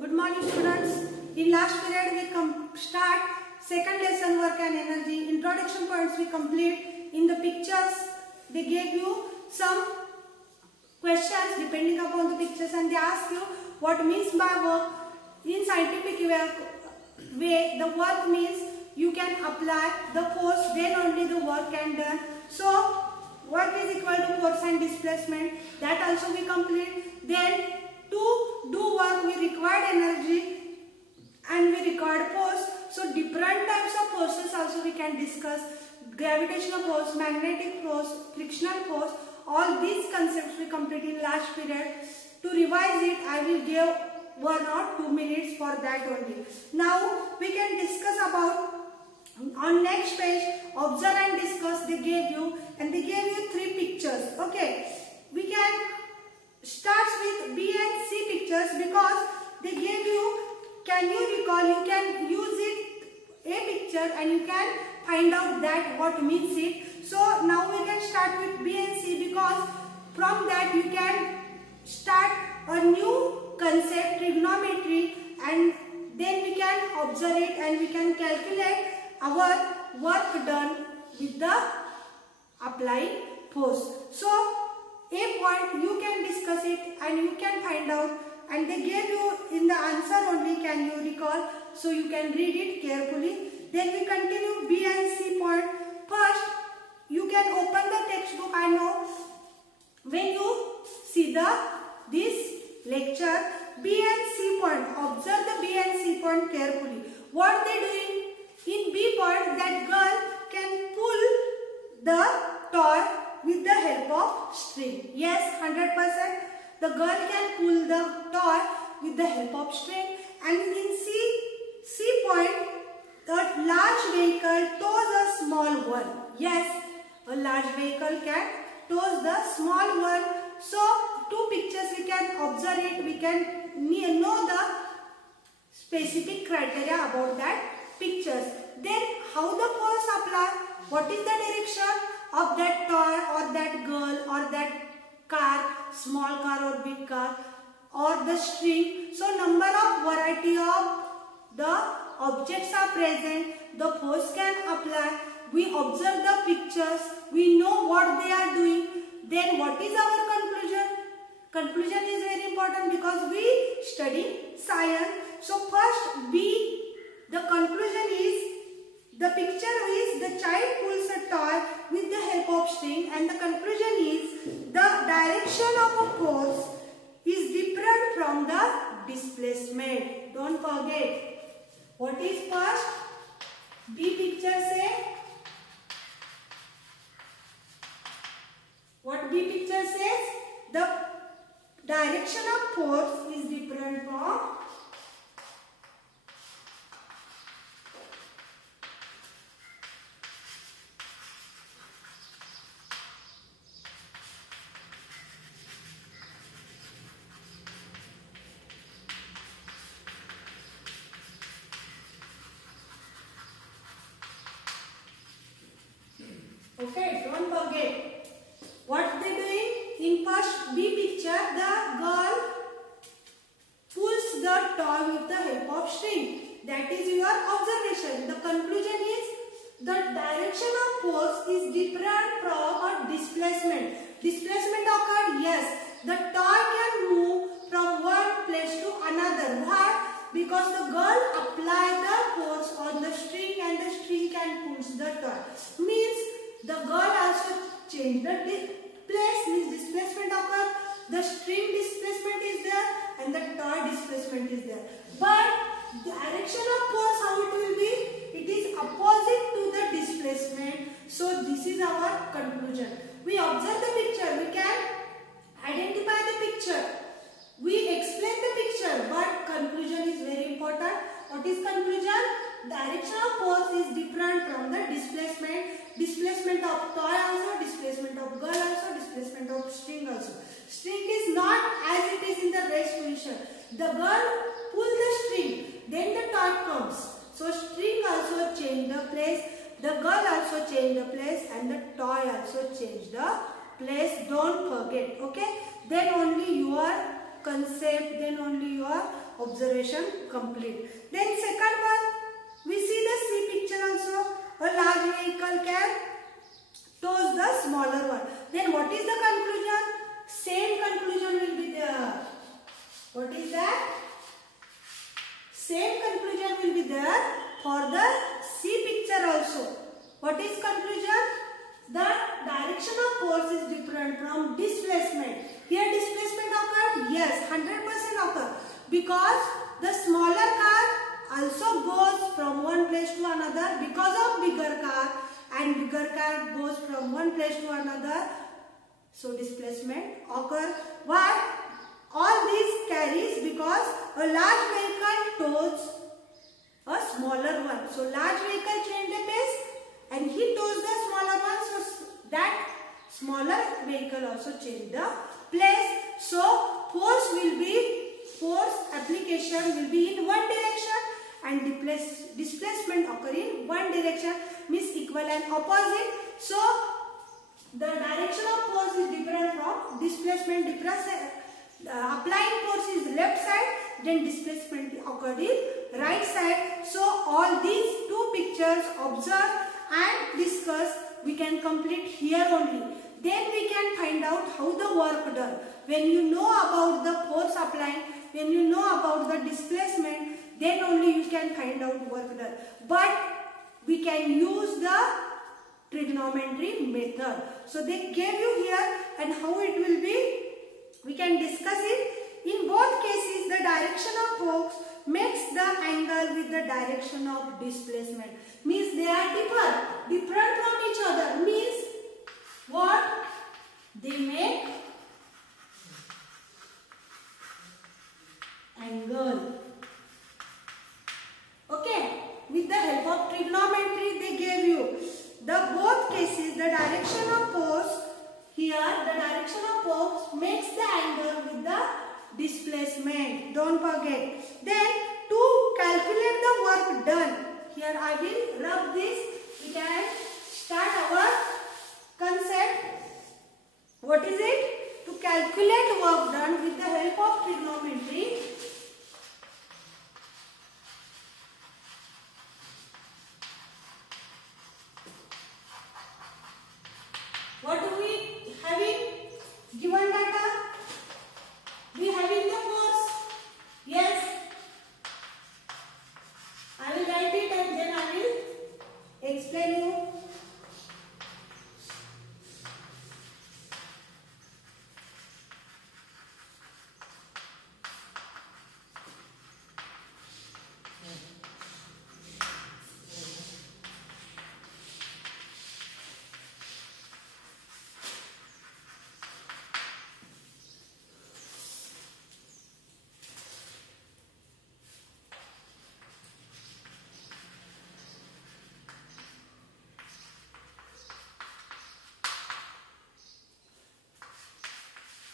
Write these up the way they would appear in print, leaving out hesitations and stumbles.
Good morning students. In last period we start second lesson work and energy. Introduction points we complete. In the pictures they gave you some questions depending upon the pictures and they ask you what means by work. In scientific way the work means you can apply the force, then only the work can done. So work is equal to force and displacement, that also we complete. Then to do work we required energy and we required force. So different types of forces also we can discuss. Gravitational force, magnetic force, frictional force, all these concepts we complete in last period. To revise it I will give 1 or 2 minutes for that only. Now we can discuss about on next page, observe and discuss. They gave you and they gave you 3 pictures. Okay, we can start with B and C pictures because they gave you. Can you recall? You can use it a picture and you can find out that what means it. So now we can start with B and C because from that you can start a new concept, trigonometry, and then we can observe it and we can calculate our work done with the applying force. So a point you can discuss it and you can find out, and they gave you in the answer only can you recall, so you can read it carefully. Then we continue B and C point. First you can open the textbook. I know when you see this lecture, B and C point, observe the B and C point carefully. What they doing? In B point, that girl can pull the toy with the help of string. Yes, 100%. The girl can pull the toy with the help of string. And in C point, the large vehicle tows a small one. Yes, a large vehicle can tow the small one. So, 2 pictures we can observe it. We can know the specific criteria about that pictures. Then how the force apply? What is the direction of that toy or that girl or that car, small car or big car, or the string? So number of variety of the objects are present. The force can apply. We observe the pictures. We know what they are doing. Then what is our conclusion? Conclusion is very important because we study science. So first B, the conclusion is, the picture is the child pulls a toy with the help of string, and the conclusion is the direction of a force is different from the displacement. Don't forget. What is first? B picture say. What B picture says? The direction of force is different from okay, don't forget. What they doing? In first B picture, the girl pulls the toy with the help of string. That is your observation. The conclusion is the direction of force is different from a displacement. Displacement occurred, yes. The toy can move from one place to another. Why? Because the girl applied the force on the string and the string can pull the toy. Means the girl also changed the place, means displacement occur. The string displacement is there and the toy displacement is there. But direction of force, how it will be? It is opposite to the displacement. So this is our conclusion. We observe the picture. We can identify the picture. We explain the picture, but conclusion is very important. What is conclusion? Direction of force is different from the displacement. Displacement of toy also, displacement of girl also, displacement of string also. String is not as it is in the rest position. The girl pull the string, then the toy comes. So string also change the place, the girl also change the place, and the toy also change the place. Don't forget, okay? Then only your concept, then only your observation complete. Then second one, we see the C picture also. A large vehicle can tows the smaller one. Then what is the conclusion? Same conclusion will be there. What is that? Same conclusion will be there for the C picture also. What is conclusion? The direction of force is different from displacement. Here displacement occurred? Yes, 100% occur. Because the smaller car also goes from one place to another because of bigger car, and bigger car goes from one place to another. So displacement occur. But all these carries because a large vehicle tows a smaller one. So large vehicle change the pace and he tows the smaller one. So that smaller vehicle also change the place. So force application will be in one direction and displacement occur in one direction, means equal and opposite. So the direction of force is different from displacement. Applying force is left side, then displacement occurred in right side. So all these two pictures observe and discuss we can complete here only. Then we can find out how the work done. When you know about the force applying, when you know about the displacement, then only you can find out work done. But we can use the trigonometry method. So they gave you here, and how it will be, we can discuss it. In both cases, the direction of force makes the angle with the direction of displacement. Means they are different from each other. Means what? They make angle. Okay. With the help of trigonometry, they gave you the both cases, the direction of force. Here, the direction of force makes the angle with the displacement. Don't forget. Then, to calculate the work done, here I will rub this. We can start our concept. What is it? To calculate work done with the help of trigonometry. What do we having? Given data. We having the force. Yes. I will write it and then I will explain you.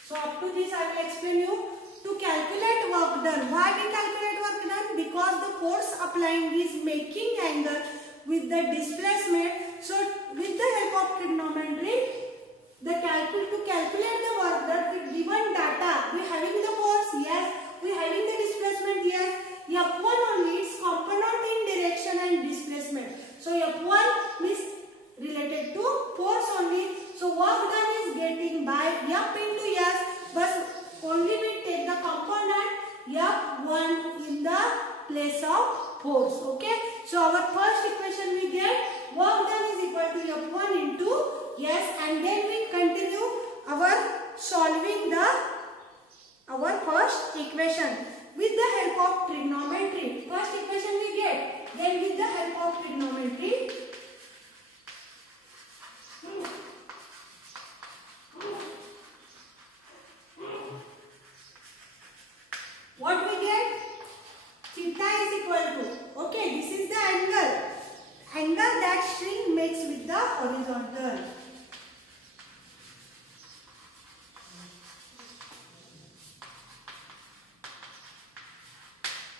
So up to this I will explain you. To calculate work done. Why we calculate work done? Because the force applying is making angle with the displacement. So with the help of trigonometry, to calculate the work done with given data, we having the force, yes. We having the displacement, yes. F1 only its component in direction and displacement. So F1 is related to force only. So work done is getting by F into S, but only we take the component F1 in the place of force. Okay. So our first equation we get work done is equal to F1 into S, and then we continue our solving our first equation with the help of trigonometry. First equation we get, then with the help of trigonometry. What we get? Theta is equal to, okay, this is the angle that string makes with the horizontal.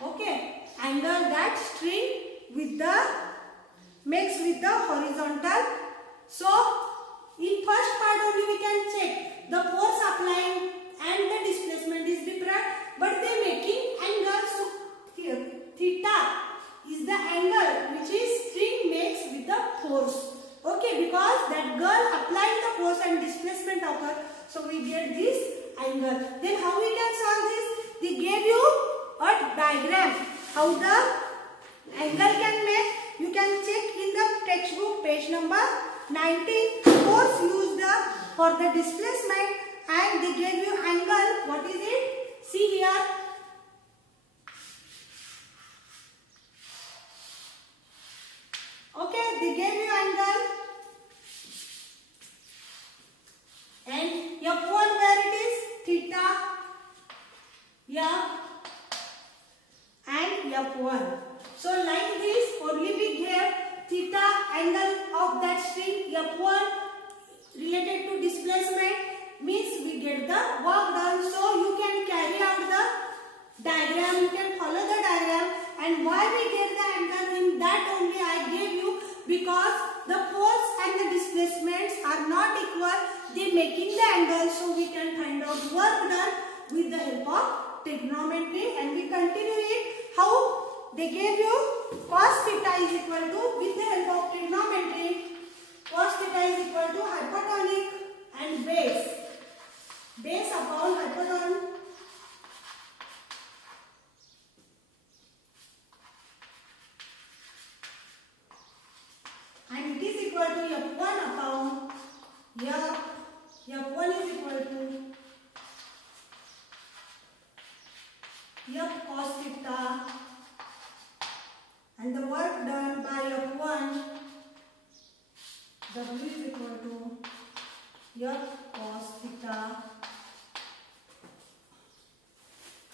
Okay, angle that string with the makes with the horizontal. So in first part only we can check the force applying and the displacement is different, but they making angle. So So we get this angle. Then how we can solve this? They gave you a diagram how the angle can make. You can check in the textbook page number 19. Force used for the displacement, and they gave you angle. What is it? See here. Okay, they gave you angle. And F1 where it is? Theta. Yeah. And F1. So like this, only we gave theta angle of that string F1 related to displacement, means we get the work done. So you can carry out the diagram, you can follow the diagram. And why we get the angle, in that only I gave you, because the force and the displacements are not equal, they making the angle. So we can find out work done with the help of trigonometry. And we continue it. How? They gave you cos theta is equal to, with the help of trigonometry, cos theta is equal to hypotonic and base. Base upon hypotenuse. And it is equal to F1 upon F. F1 is equal to F cos theta. And the work done by F1, W is equal to F cos theta.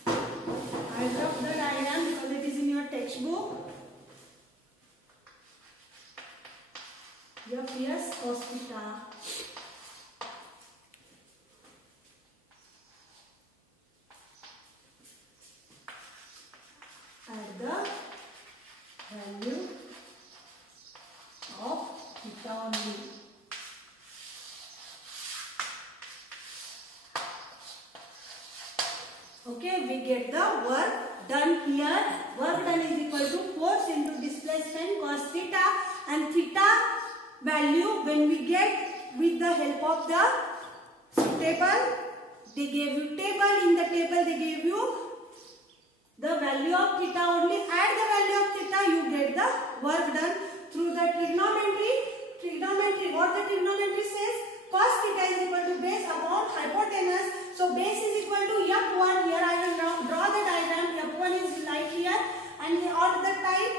I dropped the diagram because it is in your textbook. F yes cos theta. At the value of theta only. Okay, we get the work done here. Work done is equal to force into displacement cos theta, and theta value when we get with the help of the table. They gave you table. In the table they gave you the value of theta only. Add the value of theta, you get the work done through the trigonometry. Trigonometry, what the trigonometry says? Cos theta is equal to base upon hypotenuse. So base is equal to F1. Here I will draw the diagram. F1 is like here, and all the time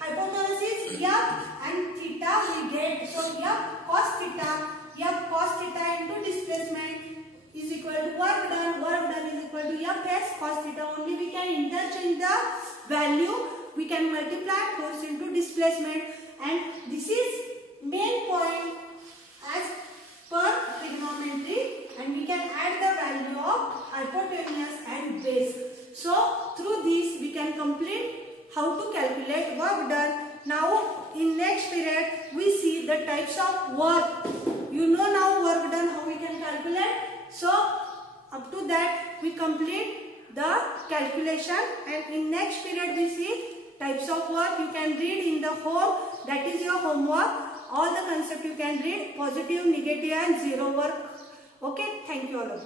hypotenuse is F, and theta we get. So F cos theta into displacement is equal to work done. Work done is equal to F s cos theta. Only we can interchange the value. We can multiply force into displacement, and this is main point as per trigonometry, and we can add the value of hypotenuse and base. So through this we can complete how to calculate work done. Now in next period we see the types of work. You know now work done how we can calculate. So up to that we complete the calculation, and in next period we see types of work. You can read in the home, that is your homework. All the concept you can read, positive, negative and zero work. Okay, thank you all of you.